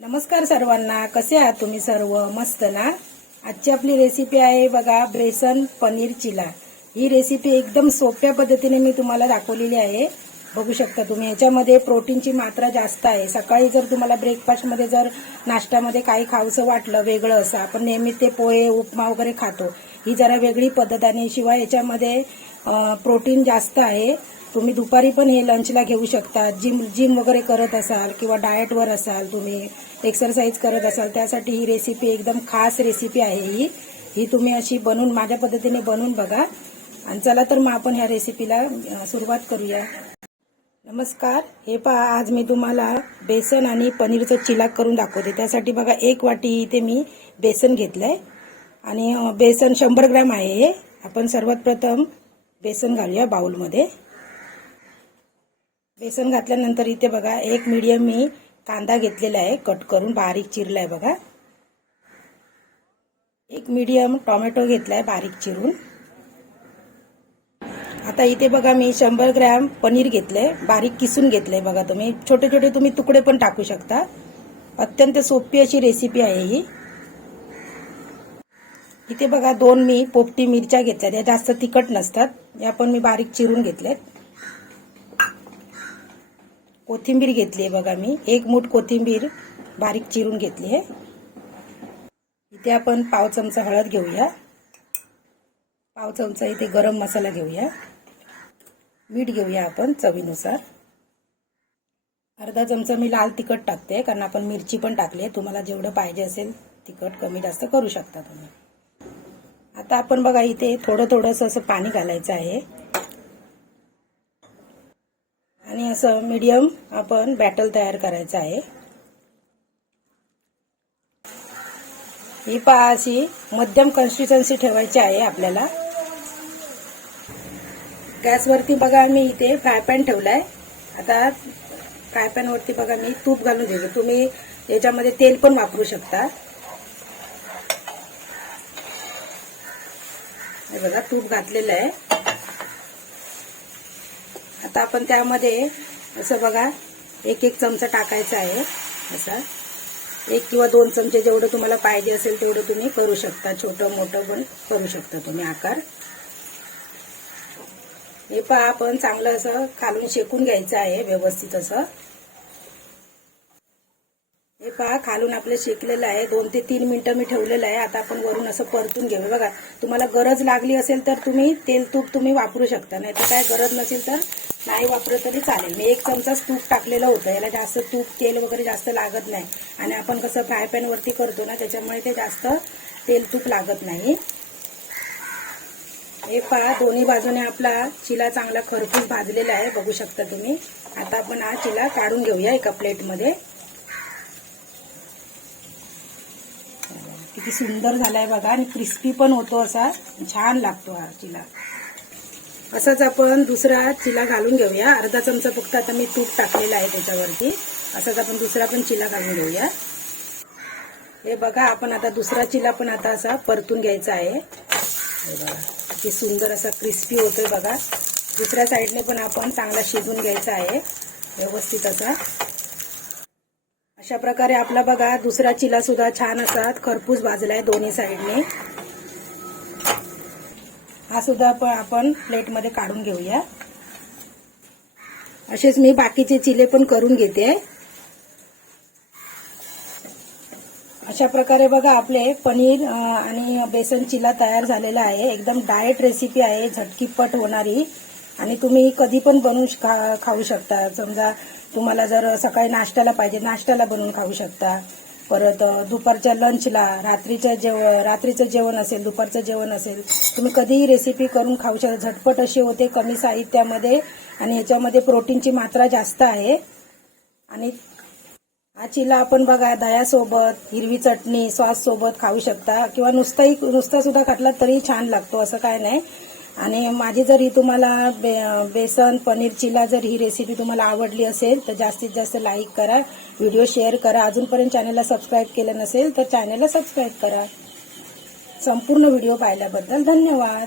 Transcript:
नमस्कार सर्वांना. कसे आहात तुम्ही सर्व? मस्त ना? आजची आपली रेसिपी आहे बघा बेसन पनीर चिला. ही रेसिपी एकदम सोप्या पद्धतीने मी तुम्हाला दाखवलेली आहे. बघू शकता तुम्ही याच्यामध्ये प्रोटीनची मात्रा जास्त आहे. सकाळी जर तुम्हाला ब्रेकफास्टमध्ये जर नाश्त्यामध्ये काही खावंसं वाटलं वेगळं असं आपण नेहमी ते पोहे उपमा वगैरे खातो. ही जरा वेगळी पद्धत आणि शिवाय याच्यामध्ये प्रोटीन जास्त आहे. तुम्ही दुपारी पण हे लंचला घेऊ शकता जिम जिम वगैरे करत असाल किंवा डाएटवर असाल तुम्ही एक्सरसाइज करत असाल त्यासाठी ही रेसिपी एकदम खास रेसिपी आहे ही. ही तुम्ही अशी बनवून माझ्या पद्धतीने बनवून बघा. आणि चला तर मग आपण ह्या रेसिपीला सुरुवात करूया. नमस्कार. हे पहा आज मी तुम्हाला बेसन आणि पनीरचं चिलाक करून दाखवते. त्यासाठी बघा एक वाटी इथे मी बेसन घेतलंय. आणि बेसन शंभर ग्रॅम आहे हे. आपण सर्वात प्रथम बेसन घालूया बाउलमध्ये बेसन घातल्यानंतर इथे बघा एक मीडियम मी कांदा घेतलेला आहे कट करून बारीक चिरला आहे बघा. एक मीडियम टोमॅटो घेतलाय बारीक चिरून. आता इथे बघा मी शंभर ग्रॅम पनीर घेतलंय बारीक किसून घेतलंय बघा तुम्ही. छोटे छोटे तुम्ही तुकडे पण टाकू शकता. अत्यंत सोपी अशी रेसिपी आहे ही. इथे बघा दोन मी पोपटी मिरच्या घेतल्या त्या जास्त तिखट नसतात या पण मी बारीक चिरून घेतल्यात. कोथिंबीर घेतली आहे बघा मी. एक मूठ कोथिंबीर बारीक चिरून घेतली आहे. इथे आपण पाव चमचा हळद घेऊया. पाव चमचा इथे गरम मसाला घेऊया. मीठ घेऊया आपण चवीनुसार. अर्धा चमचा मी लाल तिखट टाकते कारण आपण मिरची पण टाकली आहे. तुम्हाला जेवढं पाहिजे असेल तिखट कमी जास्त करू शकता तुम्ही. आता आपण बघा इथे थोडं थोडंसं असं पाणी घालायचं आहे आणि असं मीडियम आपण बॅटल तयार करायचं आहे. ही पहा अशी मध्यम कन्सिस्टन्सी ठेवायची आहे आपल्याला. गॅसवरती बघा मी इथे फ्राय पॅन ठेवलाय. आता फ्राय पॅन वरती बघा मी तूप घालून घेतो तुम्ही याच्यामध्ये तेल पण वापरू शकता. हे बघा तूप घातलेलं आहे. आता आपण त्यामध्ये असं बघा एक एक चमचा टाकायचा आहे. असा. एक किंवा दोन चमचे जेवढं तुम्हाला पाहिजे असेल तेवढं तुम्ही करू शकता. छोटं मोठं पण करू शकता तुम्ही आकार. हे पहा आपण चांगलं असं खालून शेकून घ्यायचं आहे व्यवस्थित असं. हे पहा खालून आपलं शेकलेलं आहे. दोन ते तीन मिनिटं मी ठेवलेलं आहे. आता आपण वरून असं परतून घेऊ बघा तुम्हाला गरज लागली असेल तर तुम्ही तेल तूप तुम्ही वापरू शकता. नाही तर काय गरज नसेल तर नाही वापरलं तरी चालेल. मी एक चमचाच तूप टाकलेलं होतं. याला जास्त तूप तेल वगैरे जास्त लागत नाही. आणि आपण कसं फ्राय पॅनवरती करतो ना त्याच्यामुळे ते जास्त तेल तूप लागत नाही. हे पहा दोन्ही बाजूने आपला चिला चांगला खरपूस भाजलेला आहे. बघू शकता तुम्ही. आता आपण हा चिला काढून घेऊया एका प्लेटमध्ये. किती सुंदर झालाय बघा आणि क्रिस्पी पण होतो असा. छान लागतो हा चिला. असाच आपण दुसरा चिला घालून घेऊया. अर्धा चमचा फक्त आता मी तूप टाकलेला आहे त्याच्यावरती. असाच आपण दुसरा पण चिला घालून घेऊया. हे बघा आपण आता दुसरा चिला पण आता असा परतून घ्यायचा आहे. हे बघा किती सुंदर असा क्रिस्पी होतोय बघा. दुसऱ्या साईडने पण आपण चांगला शिजून घ्यायचा आहे. व्यवस्थित असा. अशा प्रकारे आपला बघा दुसरा चिला सुद्धा छान असा खरपूस भाजलाय दोन्ही साईडने. हा सुद्धा पण आपण प्लेटमध्ये काढून घेऊया. असेच मी बाकीचे चिले पण करून घेते. अशा प्रकारे बघा आपले पनीर आणि बेसन चिला तयार झालेला आहे. एकदम डाएट रेसिपी आहे झटकीपट होणारी. आणि तुम्ही कधी पण बनवून खा खाऊ शकता. समजा तुम्हाला जर सकाळी नाश्त्याला पाहिजे नाश्त्याला बनवून खाऊ शकता. परत दुपारच्या लंचला रात्रीच्या जेव रात्रीचं जेवण असेल दुपारचं जेवण असेल तुम्ही कधीही रेसिपी करून खाऊ शकता झटपट अशी होते कमी साहित्यामध्ये आणि याच्यामध्ये प्रोटीनची मात्रा जास्त आहे. आणि हा चिला आपण बघा दह्यासोबत हिरवी चटणी सॉससोबत खाऊ शकता. किंवा नुसताही नुसता सुद्धा खातला तरी छान लागतो असं काय नाही. आणि माझी जर ही तुम्हाला बे बेसन पनीर चिला जर ही रेसिपी तुम्हाला आवडली असेल तर जास्तीत जास्त लाईक करा. व्हिडिओ शेअर करा. अजूनपर्यंत चॅनलला सबस्क्राईब केलं नसेल तर चॅनलला सबस्क्राईब करा. संपूर्ण व्हिडिओ पाहिल्याबद्दल धन्यवाद.